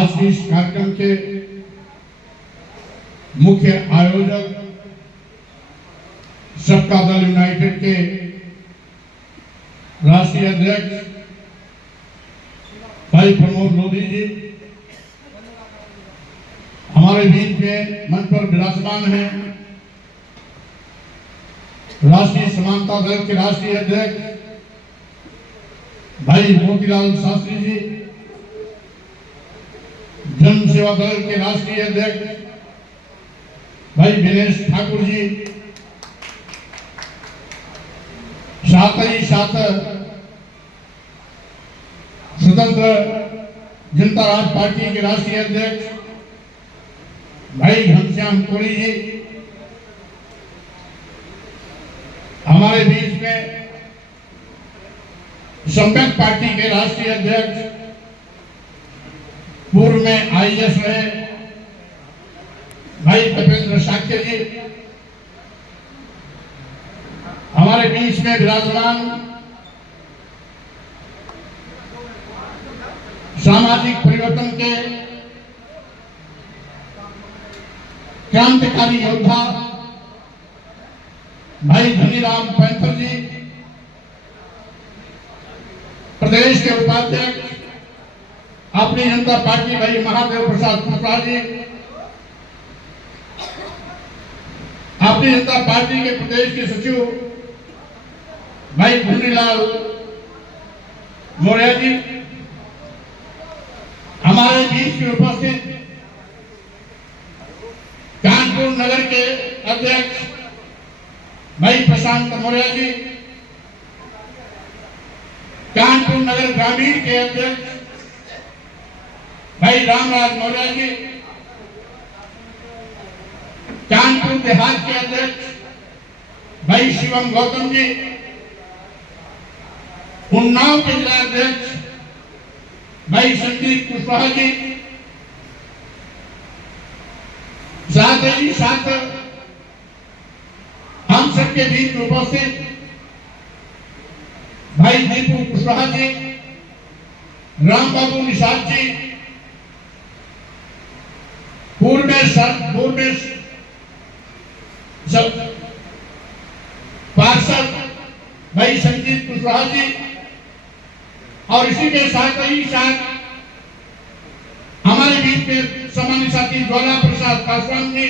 आज के इस कार्यक्रम के मुख्य आयोजक सबका दल यूनाइटेड के राष्ट्रीय अध्यक्ष भाई प्रमोद लोधी जी हमारे बीच में मंच पर विराजमान हैं। राष्ट्रीय समानता दल के राष्ट्रीय अध्यक्ष भाई मोतीलाल शास्त्री जी, जन सेवा दल के राष्ट्रीय अध्यक्ष भाई दिनेश ठाकुर जी, साथ ही साथ स्वतंत्र जनता राज पार्टी के राष्ट्रीय अध्यक्ष भाई घनश्याम कोरी जी, हमारे बीच में संपर्क पार्टी के राष्ट्रीय अध्यक्ष पूर्व में आईएएस रहे भाई तपेंद्र शाक्य जी, हमारे बीच में विराजमान सामाजिक परिवर्तन के क्रांतिकारी योद्धा भाई धनीराम पैंथर जी, प्रदेश के उपाध्यक्ष अपनी जनता पार्टी भाई महादेव प्रसाद कुपरा जी, अपनी जनता पार्टी के प्रदेश के सचिव भाई धनीलाल मौर्य जी, हमारे बीच में उपस्थित कानपुर नगर के अध्यक्ष भाई प्रशांत मौर्य जी, कानपुर नगर ग्रामीण के अध्यक्ष भाई रामराज मौर्य जी, कानपुर देहात के अध्यक्ष भाई शिवम गौतम जी, उन्नाव के जिला अध्यक्ष भाई संदीप कुशवाहा जी, साथ ही साथ हम सबके बीच में उपस्थित भाई दीपू कुशवाहा जी, राम बाबू निषाद जी, पूर्व में पार्षद भाई संजीत कुशवाहा जी, और इसी के साथ ही साथ हमारे बीच में सम्मानित साथी ज्वाला प्रसाद पासवान जी,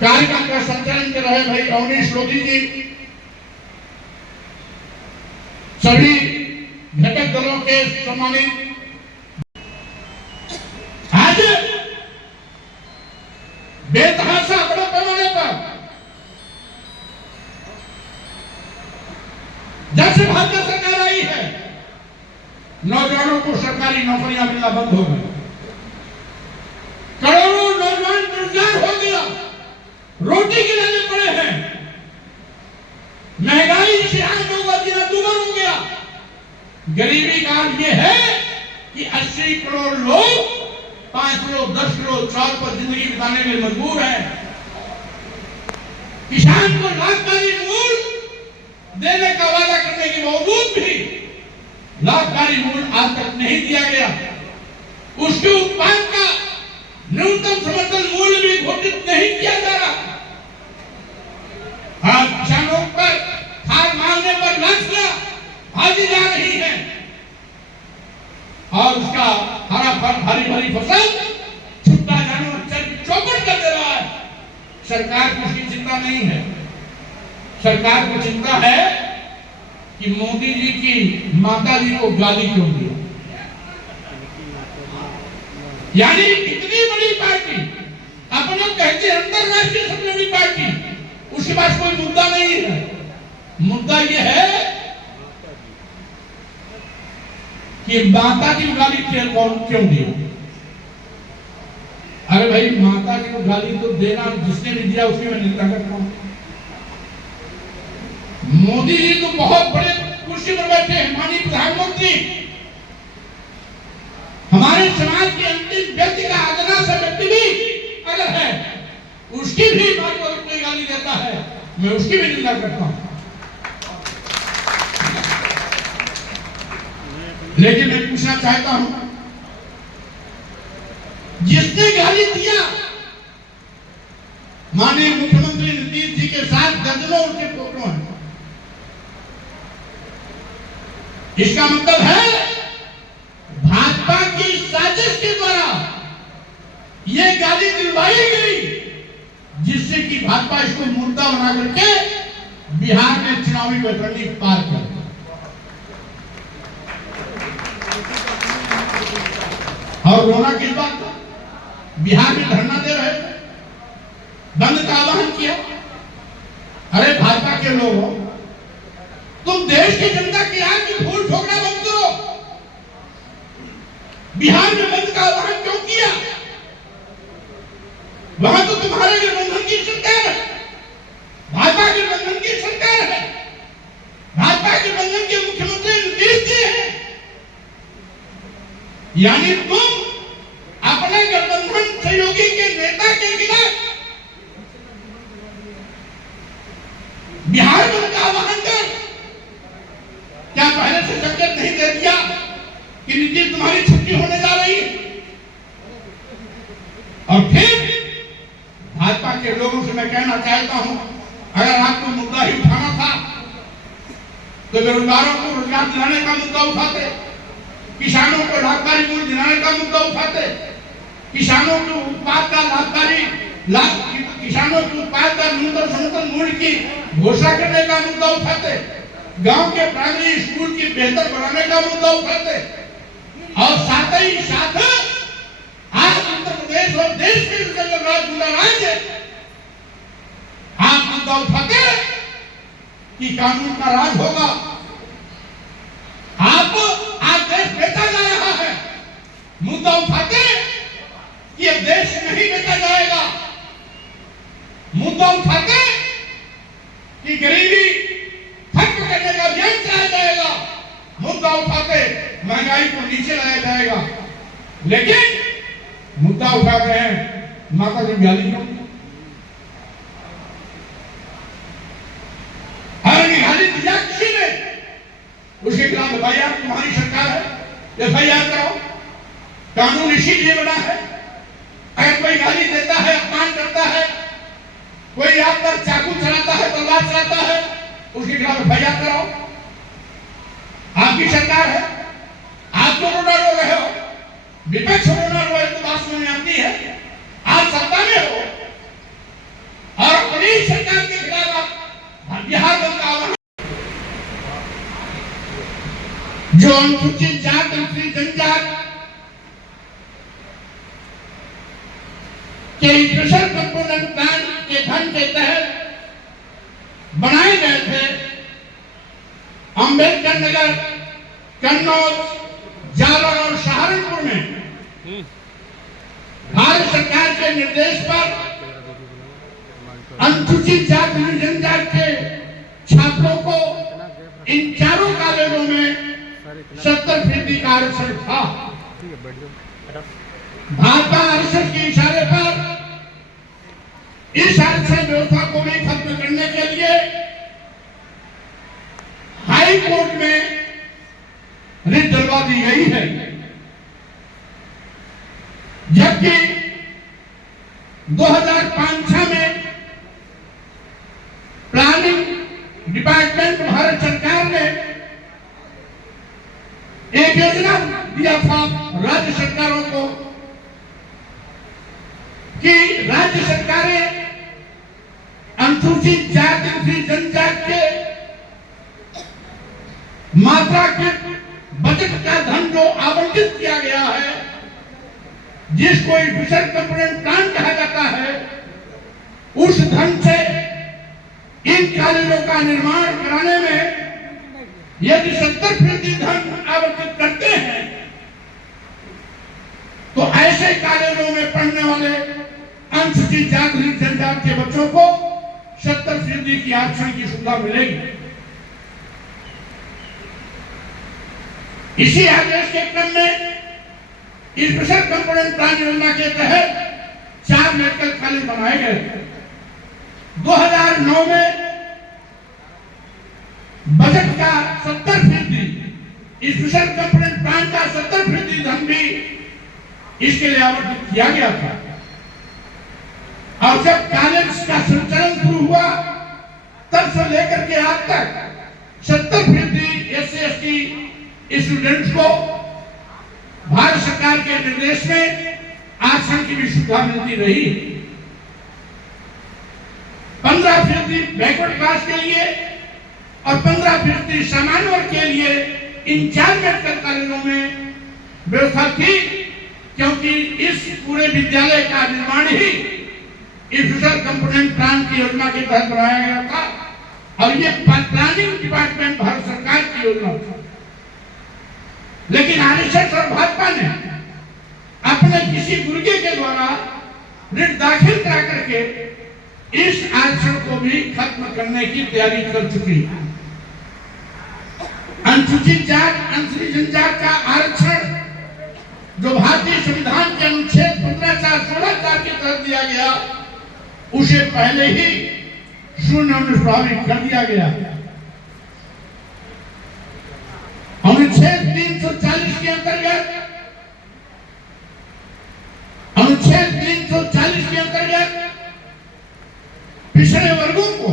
कार्यक्रम का संचालन कर रहे भाई अवनीश लोधी जी, सभी घटक दलों के सम्मानित आज बेतहाशा बड़े पैमाने पर जब से भाजपा सरकार आई है नौजवानों को सरकारी नौकरियां मिलना बंद हो गई, करोड़ों नौजवान बेरोजगार हो गया, रोटी गिराने पड़े हैं, महंगाई से आम लोगों का जीना दुर्भर हो गया। गरीबी का ये है कि 80 करोड़ लोग 5 किलो 10 किलो चावल पर जिंदगी बिताने में मजबूर है। किसान को लाभकारी मूल्य देने का वादा करने के बावजूद भी लाभकारी मूल्य आज तक नहीं दिया गया, उसके उत्पाद का न्यूनतम समर्थन मूल्य भी घोषित नहीं किया जा रहा। आज किसानों पर खाद मांगने पर लाखों भाजी जा रही है और उसका हरा भरी भरी फसल छुट्टा जानवर चौपट कर दे रहा है। सरकार को उसकी चिंता नहीं है, सरकार को चिंता है कि मोदी जी की माता जी को गाली क्यों दिया। यानी इतनी बड़ी पार्टी अपना कहते अंतरराष्ट्रीय सबसे बड़ी पार्टी, उसके पास कोई मुद्दा नहीं है। मुद्दा यह है कि माता की गाली क्यों दी। अरे भाई, माता की गाली तो देना जिसने भी दिया उसकी मैं निंदा करता हूं। मोदी जी तो बहुत बड़े कुर्सी पर बैठे हैं, माननीय प्रधानमंत्री, हमारे समाज के अंतिम व्यक्ति का आदना सा व्यक्ति भी अगर है, उसकी भी बात को कोई गाली देता है, मैं उसकी भी निंदा करता हूं। लेकिन मैं पूछना चाहता हूं, जिसने गाली दिया माननीय मुख्यमंत्री नीतीश जी के साथ दर्जनों उनके फोटो हैं, इसका मतलब है भाजपा की साजिश के द्वारा ये गाली दिलवाई गई, जिससे कि भाजपा इसको मुद्दा बना करके बिहार में चुनावी वैतरणी पार कर। और रोना किस बात का? बिहार में धरना दे रहे थे, बंद का आह्वान किया। अरे भाजपा के लोगों, तुम देश की जनता की आग की फूल ठोकना बंद करो। बिहार में बंद का आह्वान क्यों किया? वहां तो तुम्हारे गठबंधन की सरकार है, भाजपा के गठबंधन की सरकार है, भाजपा के गठबंधन के मुख्यमंत्री नीतीश जी हैं। यानी तुम अपने गठबंधन सहयोगी के नेता के खिलाफ बिहार बंद का आह्वान कर। क्या पहले से संकेत नहीं दे दिया कि नीतीश तुम्हारी छुट्टी होने जा रही है? और फिर भाजपा के लोगों से मैं कहना चाहता हूं, अगर आपको मुद्दा ही उठाना था तो बेरोजगारों को रोजगार दिलाने का मुद्दा उठाते, किसानों को लाभकारी मूल्य दिलाने का मुद्दा उठाते, किसानों के उत्पाद का किसानों के उत्पाद का न्यूनतम समर्थन मूल्य की घोषणा करने का मुद्दा उठाते, गांव के प्राइमरी स्कूल की बेहतर बनाने का मुद्दा उठाते, और साथ ही साथ आज उत्तर प्रदेश और देश के राज्य आप मुद्दा उठाते कि कानून का राज होगा। आप आज देश बेचा जा रहा है, मुद्दा उठाते कि अब देश नहीं बेचा जाएगा, मुद्दा उठाते कि गरीबी खत्म करने का अभियान चलाया जाएगा, मुद्दा उठाते महंगाई को नीचे लाया जाएगा। लेकिन मुद्दा उठा रहे हैं माता जी गाली क्यों? गाली दिया किसी ने, उसके खिलाफ एफआईआर तुम्हारी सरकार है, एफआईआर कराओ। कानून इसीलिए बना है, अगर कोई गाली देता है, अपमान करता है, कोई आप पर चाकू चलाता है, तलवार चलाता है, उसके खिलाफ एफआईआर कराओ। आपकी सरकार है, आप तो रोना रो रहे हो, विपक्ष रोना रो, तो बात समझ में आती है। आप सत्ता में हो और अपनी सरकार के खिलाफ आप बिहार बंद का आह्वान, जो अनुसूचित जात अनुसूचित जनजात के इंप्रेशन कंपोनेंट प्लान के धन के तहत बनाए गए थे, अंबेडकर नगर, कन्नौज, जालौर और सहारनपुर में भारत सरकार के निर्देश पर अनुसूचित जाति जनजाति के छात्रों को इन चारों कॉलेजों में 70% का आरक्षण था। भाजपा आरक्षण के इशारे पर इस आरक्षण व्यवस्था को भी खत्म करने के लिए हाई कोर्ट में रिट दिलवा दी गई है, जबकि 2005-06 में प्लानिंग डिपार्टमेंट भारत सरकार ने एक योजना दिया था राज्य सरकारों को कि राज्य सरकारें अनुसूचित जाति अनुसूचित जनजाति के मात्रा के बजट का धन जो आवंटित किया गया है, जिसको फिशर कंपोनेंट प्लान कहा जाता है, उस धन से इन कॉलेजों का निर्माण कराने में यदि 70% धन आवंटित करते हैं तो ऐसे कॉलेजों में पढ़ने वाले अनुसूचित जाति जनजाति के बच्चों को 70% की आरक्षण की सुविधा मिलेगी। इसी आदेश के क्रम में इस फिशर कंपोनेंट प्लान योजना के तहत 4 मेडिकल कॉलेज बनाए गए। 2009 में बजट का 70% स्पेशल कंपोनेंट प्लान का 70% धन भी इसके लिए आवंटित किया गया था। और जब कॉलेज का संचालन शुरू हुआ तब से लेकर के आज तक 70% SC/ST स्टूडेंट्स को भारत सरकार के निर्देश में आरक्षण की भी सुविधा मिलती रही। 15% बैकवर्ड क्लास के लिए और 15% सामान्य वर्ग के लिए इन 4 मेडिकल कॉलेजों में व्यवस्था थी, क्योंकि इस पूरे विद्यालय का निर्माण ही स्पेशल कंपोनेंट प्लान की योजना के तहत बनाया गया था और ये प्लानिंग डिपार्टमेंट भारत सरकार की योजना थी। लेकिन आरएसएस और भाजपा ने अपने किसी गुर्गे के द्वारा रिट दाखिल करा करके इस आरक्षण को भी खत्म करने की तैयारी कर चुकी है। अनुसूचित जात अनुसूचित जनजाति का आरक्षण जो भारतीय संविधान के अनुच्छेद 15(4)(16) के तहत दिया गया, उसे पहले ही शून्य प्रभावित कर दिया गया। अनुच्छेद 340 के अंतर्गत पिछड़े वर्गों को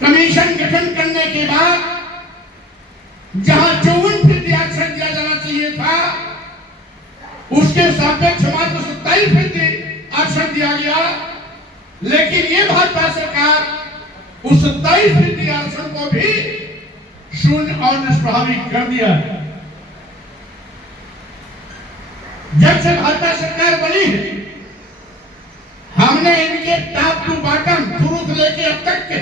कमीशन गठन करने के बाद जहां 54% आरक्षण दिया जाना चाहिए था, उसके सापेक्ष मात्र 27% आरक्षण दिया गया। लेकिन ये भाजपा सरकार उस 27% आरक्षण को भी शून्य और निष्प्रभावी कर दिया है। जब से भाजपा सरकार बनी है, हमने इनके टॉप टू बॉटम शुरू से लेके अब तक के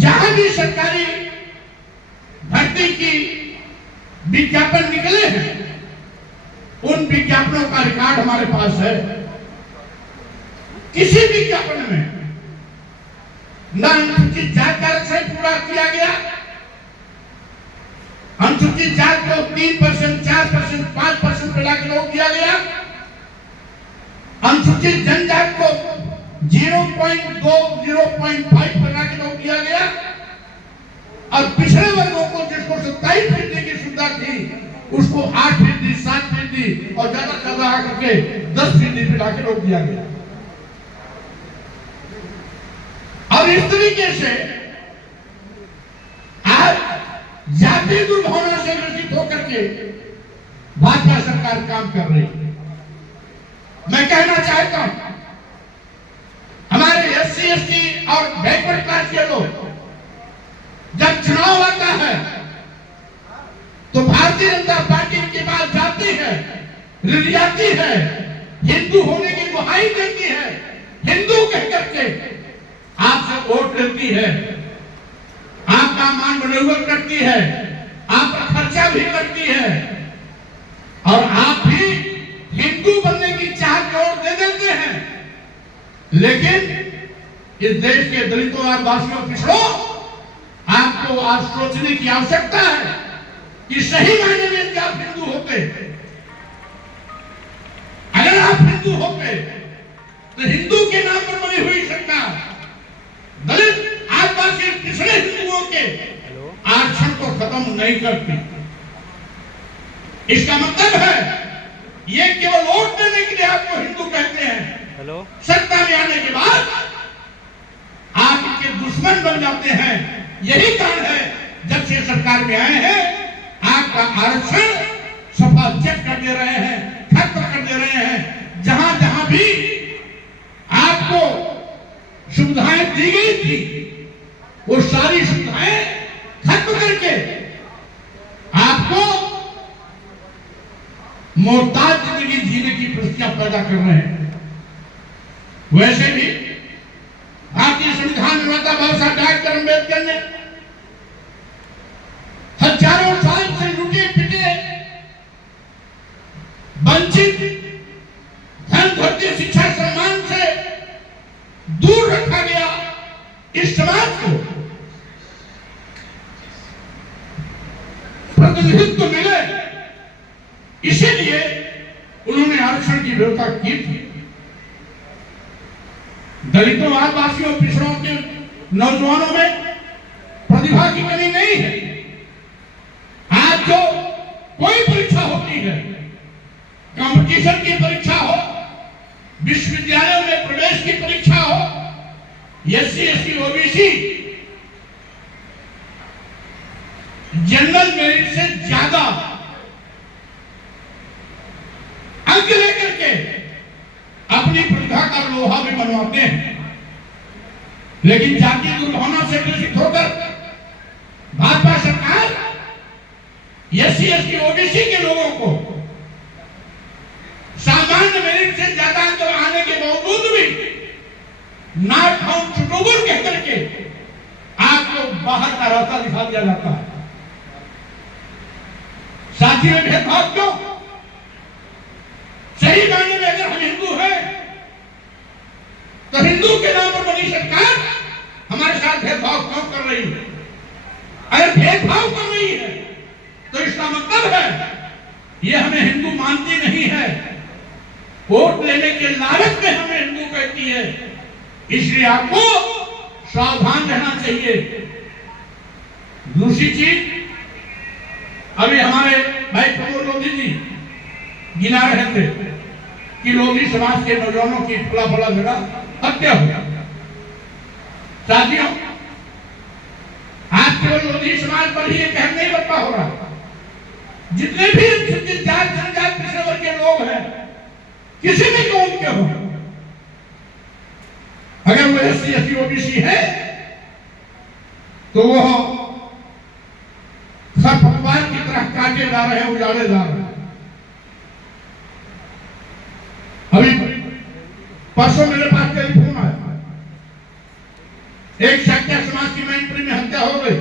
जहां भी सरकारी भर्ती की विज्ञापन निकले हैं, उन विज्ञापनों का रिकॉर्ड हमारे पास है। किसी विज्ञापन में न अनुसूचित जाति का आरक्षण पूरा किया गया, अनुसूचित जाति को 3%, 4%, 5% पे लाके लोग दिया गया, अनुसूचित जनजाति को 0.2, 0.5 पे लाके लोग दिया गया, और पिछड़े वर्गों को जिसको 27% की सुविधा थी, उसको 8%, 7% और ज्यादा ज्यादा आकर के 10% पे लाके लोग दिया गया। और इस तरीके से आज जातीय दुर्भावना से ग्रसित होकर के भाजपा सरकार काम कर रही है। मैं कहना चाहता हूं, हमारे SC/ST और बैकवर्ड क्लास के लोग जब चुनाव आता है तो भारतीय जनता पार्टी के पास जाती है, रिझाती है, हिंदू होने की गुहाई देती है, हिंदू कह करके आपसे वोट लेती है, आपका मान मनोबल करती है, आपका खर्चा भी करती है, और आप भी हिंदू बनने की चाह जोर दे देते हैं। लेकिन इस देश के दलितों, आदिवासियों, पिछड़ों, आपको आज सोचने की आवश्यकता है कि सही मायने में क्या आप हिंदू होते। अगर आप हिंदू होते तो हिंदू के नाम पर बनी हुई सरकार दलित, आदिवासी, पिछड़े हिंदुओं के आरक्षण को खत्म नहीं करती। इसका मतलब है ये केवल वोट देने के लिए आपको हिंदू कहते हैं, सत्ता में आने के बाद आप इनके दुश्मन बन जाते हैं। यही कारण है जब से सरकार में आए हैं, आपका आरक्षण सफा चेक कर दे रहे हैं, खत्म कर दे रहे हैं। जहां जहां भी आपको सुविधाएं दी गई थी, वो सारी सुविधाएं खत्म करके आपको मोहताज जिंदगी जीने की परिस्थितियां पैदा कर रहे हैं। वैसे भी भारतीय संविधान निर्माता बाबा साहब डॉक्टर अम्बेडकर ने हजारों साल से लुटे पिटे, वंचित, धन धरती, शिक्षा, सम्मान से दूर रखा गया इस समाज को प्रतिनिधित्व मिले, इसीलिए उन्होंने आरक्षण की व्यवस्था की थी। दलितों, आदिवासियों, पिछड़ों के नौजवानों में प्रतिभा की कमी नहीं है। आज जो कोई परीक्षा होती है, कंपटीशन की परीक्षा हो, विश्वविद्यालयों में प्रवेश की परीक्षा हो, SC ST OBC general merit से ज्यादा अंक लेकर के अपनी प्रतिभा का लोहा भी बनवाते हैं। लेकिन जातीय दुर्भावना से ग्रसित होकर भाजपा सरकार एससी एसटी ओबीसी के लोगों को सामान्य मेरिट से ज्यादा अंक आने के बावजूद भी नॉट फाउंड सुटेबल कह करके आपको बाहर का रास्ता दिखा दिया जाता है। साथियों में भेदभाव क्यों? सही मायने में अगर हम हिंदू हैं तो हिंदू के नाम पर बनी सरकार हमारे साथ भेदभाव क्यों कर रही है? अगर भेदभाव कर रही है तो इसका मतलब है ये हमें हिंदू मानती नहीं है, वोट लेने के लालच में हमें हिंदू कहती है। इसलिए आपको सावधान रहना चाहिए। दूसरी चीज, अभी हमारे भाई प्रमोद लोधी जी गिना रहे थे कि लोधी समाज के नौजवानों की फला फला जगह हत्या हो। साथियों, आज केवल लोधी समाज पर ही ये कहर नहीं बर्पा हो रहा, जितने भी जात जनजात पिछड़े वर्ग के लोग हैं, किसी भी कौम के हो, अगर वो एससी एसटी ओबीसी है तो वो खरपतवार की तरह काटे जा रहे हैं, उजाड़े जा रहे हैं। अभी परसों मेरे पास टेलीफोन आया, एक शक्तिया समाज की मैनपुरी में हत्या हो गई।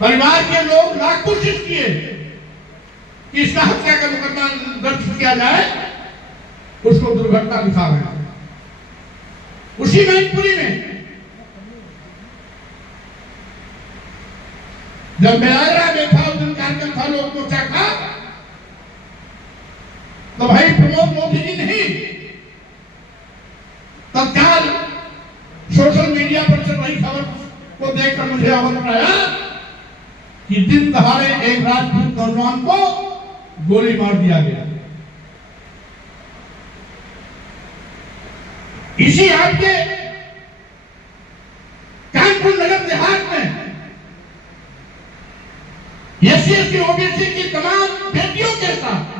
परिवार के लोग लाख कोशिश किए कि इसका हत्या का मुकदमा दर्ज किया जाए, उसको दुर्घटना दिखा रहे हैं। उसी मैनपुरी में जब मेरा बैठा उस दिन कार्यक्रम था लोक मोर्चा का, तो भाई प्रमोद लोधी जी नहीं, तत्काल सोशल मीडिया पर चल रही खबर को देखकर मुझे अवगत आया कि दिन दहाड़े एक राजपूत नौजवान को गोली मार दिया गया। इसी आपके कानपुर नगर देहात में एससी एसटी ओबीसी की तमाम बेटियों के साथ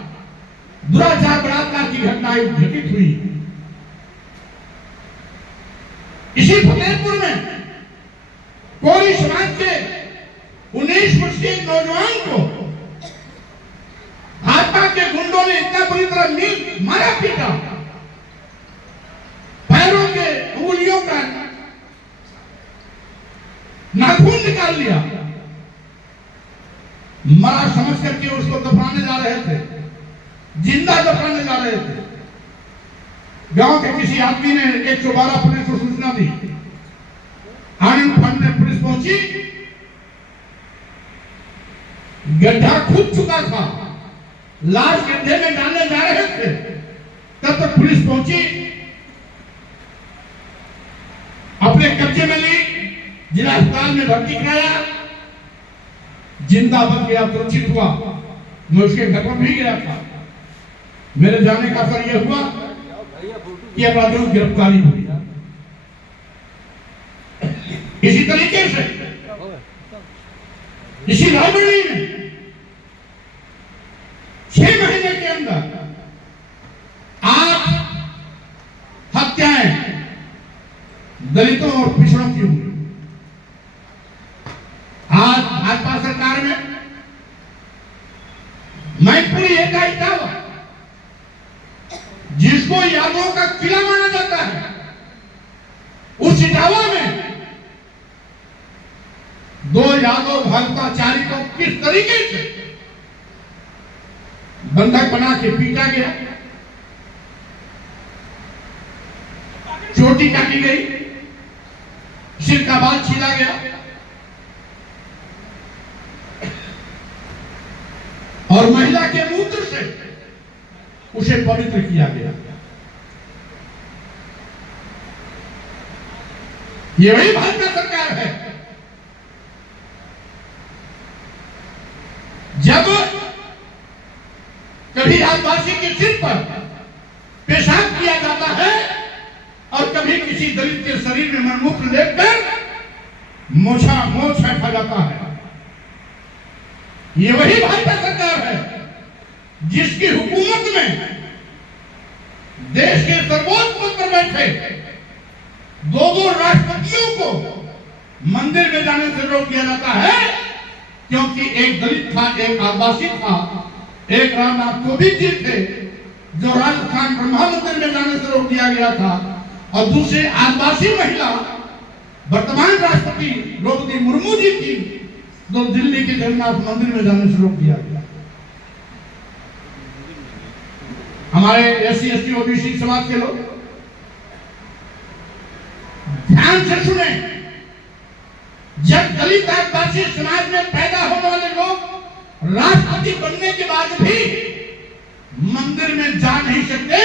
दुराचार बलात्कार की घटनाएं घटित हुई। इसी फतेहपुर में कोरी समाज के 19 वर्षीय नौजवान को भाजपा के गुंडों ने इतना बुरी तरह मारा पीटा, पैरों के उंगलियों का नाखून निकाल लिया, मरा समझ करके उसको दफनाने जा रहे थे, जिंदा दफनाने जा रहे थे। गांव के किसी आदमी ने 112 पुलिस को सूचना दी। आनंद फंड में पुलिस पहुंची, गड्ढा खुद चुका था, लाश गड्ढे में डालने जा रहे थे, तब तक पुलिस पहुंची, अपने कब्जे में ली, जिला अस्पताल में भर्ती कराया, जिंदा बच गया, सुरक्षित हुआ। मैं उसके घर पर भी गया था। मेरे जाने का असर यह हुआ कि अपराधियों की गिरफ्तारी हुई। इसी तरीके से इसी रायबरेली में 6 महीने के अंदर 8 हत्याएं दलितों और पिछड़ों की हुई। आज भाजपा सरकार में मैनपुरी एक इटावा, जिसको यादवों का किला माना जाता है, उस इटावा में 2 यादव भाजपाचारी को किस तरीके से बंधक बना के पीटा गया, चोटी काटी गई, सिर का बाल छीला गया और महिला के मूत्र से उसे पवित्र किया गया। ये वही भाजपा सरकार है। जब कभी आदिवासी के सिर पर पेशाब किया जाता है और कभी किसी दलित के शरीर में मलमूत्र लेकर मोछा फेंका जाता है, ये वही भाजपा सरकार है जिसकी हुकूमत में देश के सर्वोच्च पद पर बैठे दो राष्ट्रपतियों को मंदिर में जाने से रोक दिया जाता है, क्योंकि एक दलित था, एक आदिवासी था, एक रामनाथ कोविंद जी थे जो राजस्थान ब्रह्मा मंदिर में जाने से रोक दिया गया था, और दूसरे आदिवासी महिला वर्तमान राष्ट्रपति द्रौपदी मुर्मू जी थी जो दिल्ली के जगन्नाथ मंदिर में जाने से रोक दिया गया। हमारे SC ST OBC समाज के लोग ध्यान से सुने, जब दलित आदिवासी समाज में पैदा होने वाले लोग राष्ट्रपति बनने के बाद भी मंदिर में जा नहीं सकते,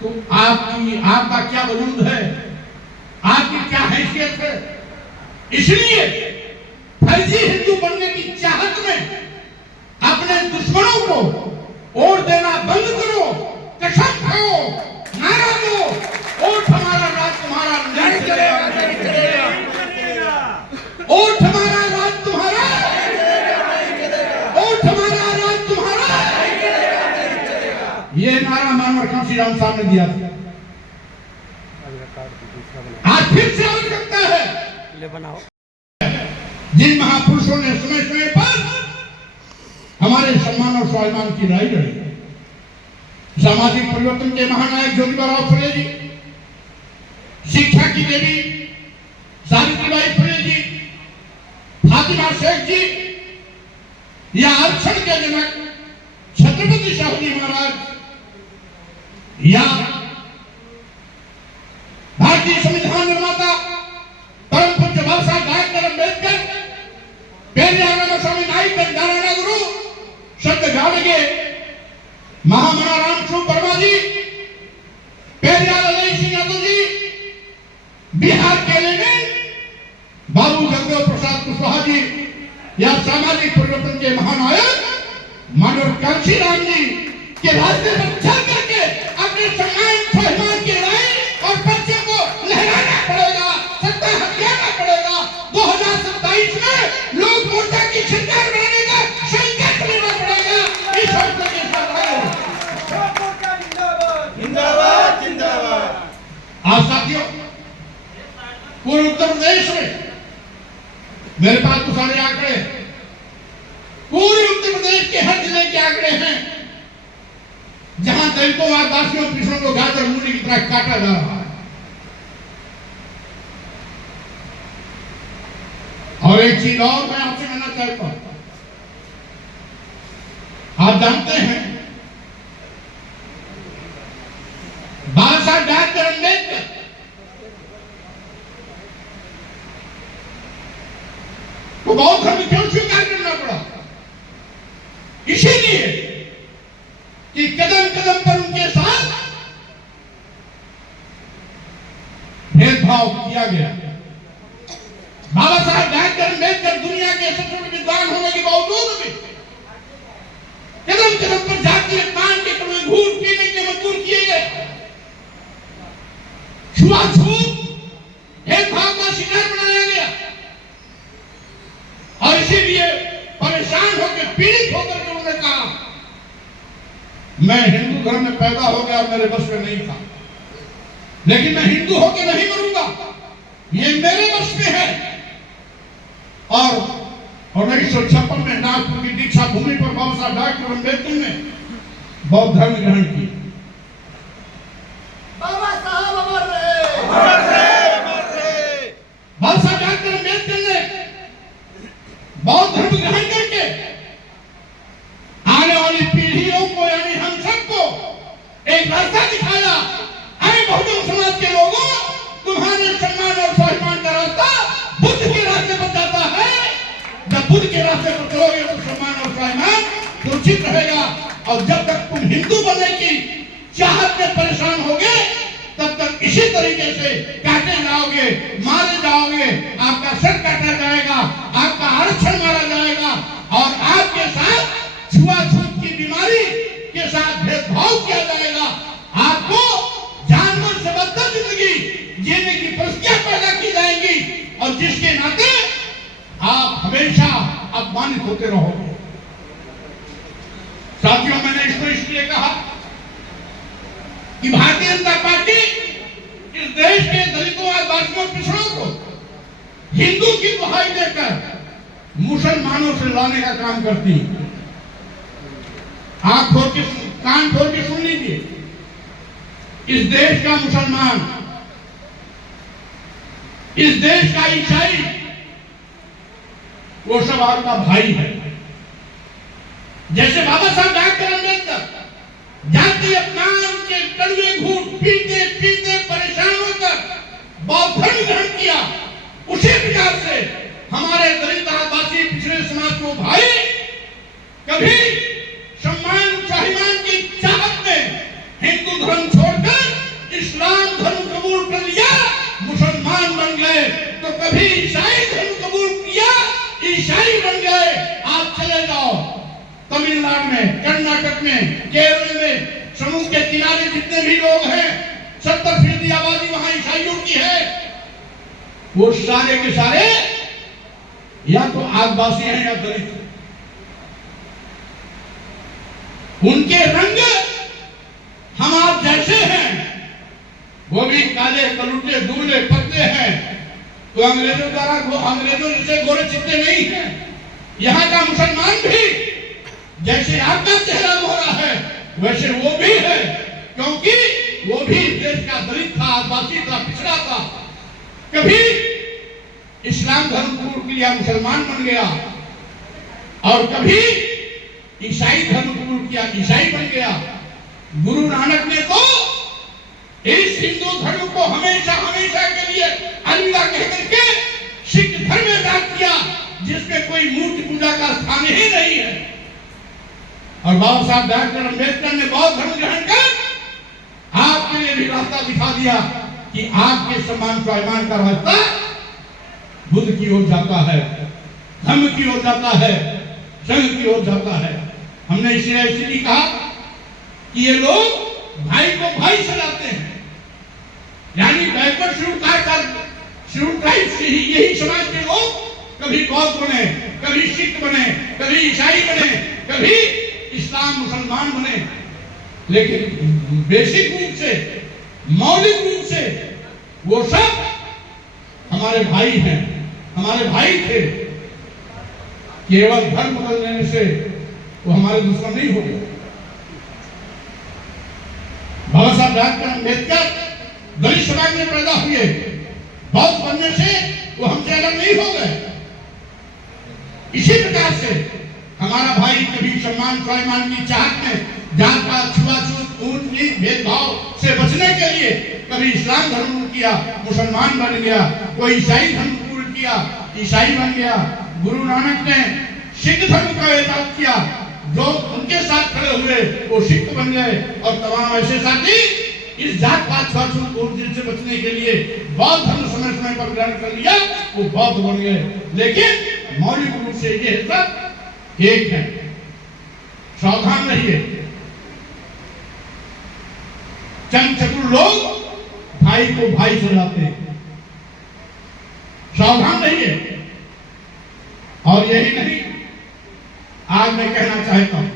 तो आपका क्या वजूद है, आपकी क्या हैसियत है? इसलिए फर्जी हिंदू बनने की चाहत में अपने दुश्मनों को वोट देना बंद करो, कसम खाओ, नारा दो, वोट हमारा राज तुम्हारा नहीं चलेगा, वोट हमारा राज तुम्हारा, वोट हमारा राज तुम्हारा। ये नारा मानवर कांसी राम साहब ने दिया था, आज फिर से आवश्यकता है। जिन महापुरुषों ने समय समय पर हमारे सम्मान और स्वाभिमान की लड़ाई लड़ी, सामाजिक परिवर्तन के महानायक ज्योतिबा फुले जी, शिक्षा की देवी सावित्रीबाई फुले जी, फातिमा शेख जी, या आरक्षण के जनक छत्रपति शाहू जी महाराज, या भारतीय संविधान निर्माता परम पूज्य बाबा साहब डॉक्टर अम्बेडकर, पेरियार स्वामी नाईक नारायण गुरु, शब्द गाड़गे महामना रामस्वरूप वर्मा जी, पेरियार अजय सिंह यादव जी, बिहार के लेनिन बाबू जगदेव प्रसाद कुशवाहा जी, या सामाजिक परिवर्तन के महानायक मानव कांसी राम जी के रास्ते पर चल करके अपने सम्मान स्वाभिमान की लड़ाई और पर्चे को लहराना पड़ेगा, सत्ता हथियाना पड़ेगा। 2027 में लोक मोर्चा की सरकार बनाने का संकल्प लेना पड़ेगा। इस हफ्ते के साथ जिंदाबाद जिंदाबाद। आज साथियों, पूरे उत्तर प्रदेश में मेरे पास तो सारे आंकड़े, पूरे उत्तर प्रदेश के हर जिले के आंकड़े हैं जहां दलितों आदिवासियों पिछड़ों को गाजर मूली की तरह काटा जा रहा है। और एक चीज और मैं आपसे कहना चाहता हूं, आप जानते हैं बाबा साहब डॉक्टर अम्बेडकर को बौद्ध धर्म क्यों स्वीकार करना पड़ा? इसीलिए कि कदम कदम पर उनके साथ भेदभाव किया गया। बाबा साहब डॉक्टर अम्बेडकर दुनिया के सबसे बड़े विद्वान होने के बावजूद भी कदम कदम पर जाति पान के कड़वे घूट पीने के मजबूर किए गए, छुआछूत भेदभाव का शिकार बनाया गया, और इसीलिए परेशान होकर पीड़ित होकर के उन्होंने कहा मैं हिंदू धर्म में पैदा हो गया, मेरे बस में नहीं था, लेकिन मैं हिंदू होकर नहीं मरूंगा, ये मेरे बस में है। और 1956 में नागपुर की दीक्षा भूमि पर बाबा साहब डॉक्टर अम्बेडकर ने बौद्ध धर्म ग्रहण किया। बाबा साहब अमर रहे, अमर रहे, अमर रहे। बाबा साहब डॉक्टर अम्बेडकर ने बौद्ध धर्म ग्रहण करके आने वाली पीढ़ियों को, यानी हम सबको एक रास्ता दिखाया। अरे बहुजन समाज के लोगों, तुम्हारे सम्मान और स्वाभिमान का रास्ता बुद्ध के रास्ते पर जाता है। जब बुद्ध के रास्ते पर चलोगे तो सम्मान और स्वाभिमान सुरक्षित रहेगा, और जब तक तुम हिंदू बनने की चाहत में परेशान होगे तब तक इसी इसी तरीके से काटे जाओगे, मारे जाओगे, आपका सर काटा जाएगा, आपका आरक्षण मारा जाएगा और आपके साथ छुआछूत की बीमारी के साथ भेदभाव किया जाएगा। आपको जानवर से बदतर जिंदगी जीने की परिस्थितियां पैदा की जाएंगी और जिसके नाते आप हमेशा अपमानित होते रहोगे। साथियों, मैंने इसको इसलिए कहा कि भारतीय जनता पार्टी इस देश के दलितों, आदिवासियों, पिछड़ों को हिंदू की दुहाई देकर मुसलमानों से लाने का काम करती है। आंख खोल के, कान खोल के सुन लीजिए, इस देश का मुसलमान, इस देश का ईसाई, वो सब आपका भाई है। जैसे बाबा साहब डॉक्टर अम्बेडकर जाति अपमान के कड़वे घूंट पीते पीते परेशान होकर बौद्ध धर्म ग्रहण किया, उसी प्रकार से हमारे दलित, आदिवासी, पिछड़े समाज को भाई कभी सम्मान स्वाभिमान की चाहत में हिंदू धर्म छोड़कर इस्लाम धर्म कबूल कर लिया, मुसलमान बन गए, तो कभी ईसाई धर्म कबूल किया, ईसाई बन गए। आप चले जाओ तमिलनाडु में, कर्नाटक में, केरल में, समुद्र के किनारे जितने भी लोग हैं, 70% आबादी वहां ईसाइयों की है। वो सारे के सारे या तो आदिवासी हैं या दलित हैं। उनके रंग हम आप जैसे हैं, वो भी काले कलूटे दूल्हे पतले हैं, तो अंग्रेजों द्वारा अंग्रेजों जैसे गोरे चिट्टे नहीं है। यहाँ का मुसलमान भी जैसे आपका चेहरा गोरा है वैसे वो भी है, क्योंकि वो भी देश का दलित था, आदिवासी था, पिछड़ा था। कभी इस्लाम धर्म कबूल किया, मुसलमान बन गया, और कभी ईसाई धर्म कबूल किया, ईसाई बन गया। गुरु नानक ने तो इस हिंदू धर्म को हमेशा हमेशा के लिए अलविदा कह करके सिख धर्म में दान किया, जिसमें कोई मूर्ति पूजा का स्थान ही नहीं है। और बाबा साहब डॉक्टर अम्बेडकर ने बौद्ध धर्म ग्रहण कर आपके लिए भी रास्ता दिखा दिया कि आपके सम्मान स्वाभिमान का रास्ता बुद्ध की ओर जाता है, धर्म की ओर जाता है, संघ की ओर जाता है। हमने इसलिए कहा कि ये लोग भाई को भाई चलाते हैं, यानी बैकवर्ड शेड्यूल ट्राइब से यही समाज के लोग कभी बौद्ध बने, कभी सिख बने, कभी ईसाई बने, कभी इस्लाम मुसलमान बने, लेकिन बेसिक रूप से, मौलिक रूप से वो सब हमारे भाई हैं, हमारे भाई थे। केवल धर्म बदल देने से वो हमारे दुश्मन नहीं हो गए। बाबा साहब डॉक्टर अम्बेडकर दलित समाज में पैदा हुए, बौद्ध बनने से वो हमसे अलग नहीं हो गए। इसी प्रकार से हमारा भाई कभी सम्मान स्वाभिमान की चाहत में जात पात, छुआछूत, ऊंच नीच, भेदभाव से बचने के लिए कभी इस्लाम धर्म किया, मुसलमान बन गया, कोई ईसाई धर्म कबूल किया, ईसाई बन गया। गुरु नानक ने सिख धर्म का इबादत किया, जो उनके साथ खड़े हुए वो सिख बन गए, और तमाम ऐसे साथी इस जात पात, छुआछूत, ऊंच नीच से बचने के लिए बौद्ध धर्म समय समय पर ग्रहण कर लिया, वो बौद्ध बन गए। लेकिन मौलिक रूप से ये सब एक है। सावधान रहिए, चंद चतुर लोग भाई को भाई चलाते हैं, सावधान रहिए। और यही नहीं, आज मैं कहना चाहता हूं,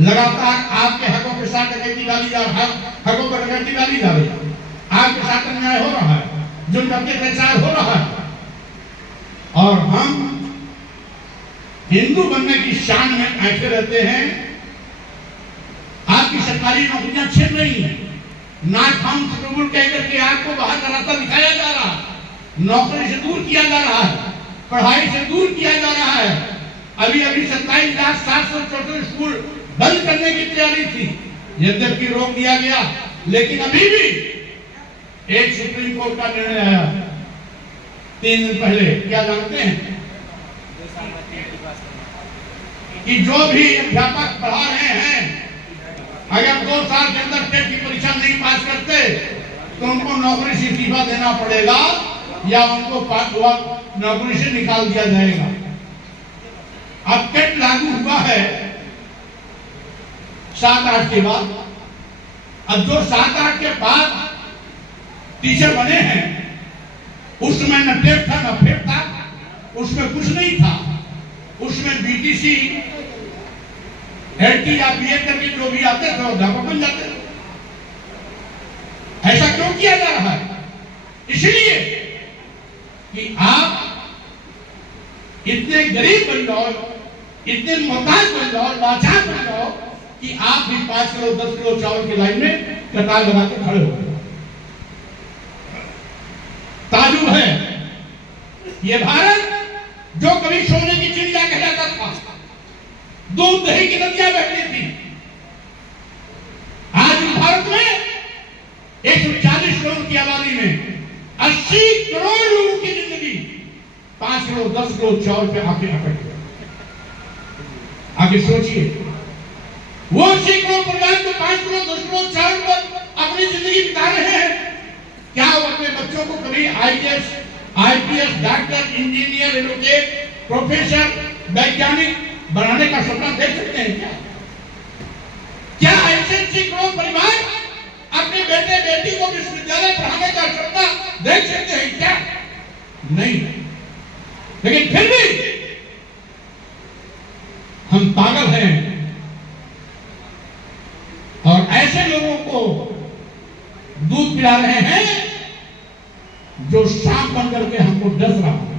लगातार आपके हकों के साथ डकैती डाली जा रही है, हकों पर डकैती डाली जा रही है, आपके साथ अन्याय हो रहा है, जुल्म अत्याचार हो रहा है, और हम हिंदू बनने की शान में ऐसे रहते हैं। आपकी सरकारी नौकरियां छिन रही हैं, नॉट फाउंड सुटेबल कह करके आपको बाहर का रास्ता दिखाया जा रहा है, नौकरी से दूर किया जा रहा है, पढ़ाई से दूर किया जा रहा है। अभी 27,764 स्कूल बंद करने की तैयारी थी, यद्यपि रोक दिया गया, लेकिन अभी भी एक सुप्रीम कोर्ट का निर्णय आया 3 दिन पहले। क्या जानते हैं कि जो भी अध्यापक पढ़ा रहे हैं, अगर 2 साल के अंदर टेट की परीक्षा नहीं पास करते तो उनको नौकरी से इस्तीफा देना पड़ेगा या उनको नौकरी से निकाल दिया जाएगा। अब टेट लागू हुआ है 7-8 के बाद। अब जो 7-8 के बाद टीचर बने हैं, उस समय न टेट था न फेट था, उसमें कुछ नहीं था। उसमें बीटीसी, एलटी या बीएड करके जो भी आते थे वो अध्यापक बन जाते थे। ऐसा क्यों किया जा रहा है? इसलिए कि आप इतने गरीब बन जाओ, इतने मोहताज बन जाओ, लाचार बन जाओ कि आप भी 5 किलो 10 किलो चावल की लाइन में कतार लगा के खड़े हो गए। ताजुब है, ये भारत जो कभी सोने की चिड़िया कहलाता था, दूध दही की नदियां बहती थी, आज भारत में 140 करोड़ की आबादी में 80 करोड़ लोगों की जिंदगी 5 किलो 10 किलो चावल पे आके अटक गई। आगे सोचिए, वो 80 करोड़ परिवार को 5 किलो 10 किलो चावल पर अपनी जिंदगी बिता रहे हैं। क्या वो अपने बच्चों को कभी IAS, IPS, doctor, engineer, advocate, professor, वैज्ञानिक बनाने का सपना देख सकते हैं क्या? क्या ऐसे 80 करोड़ परिवार अपने बेटे बेटी को विश्वविद्यालय पढ़ाने का सपना देख सकते हैं क्या? नहीं। लेकिन फिर भी हम पागल हैं और ऐसे लोगों को दूध पिला रहे हैं जो सांप बन करके हमको डस रहा है।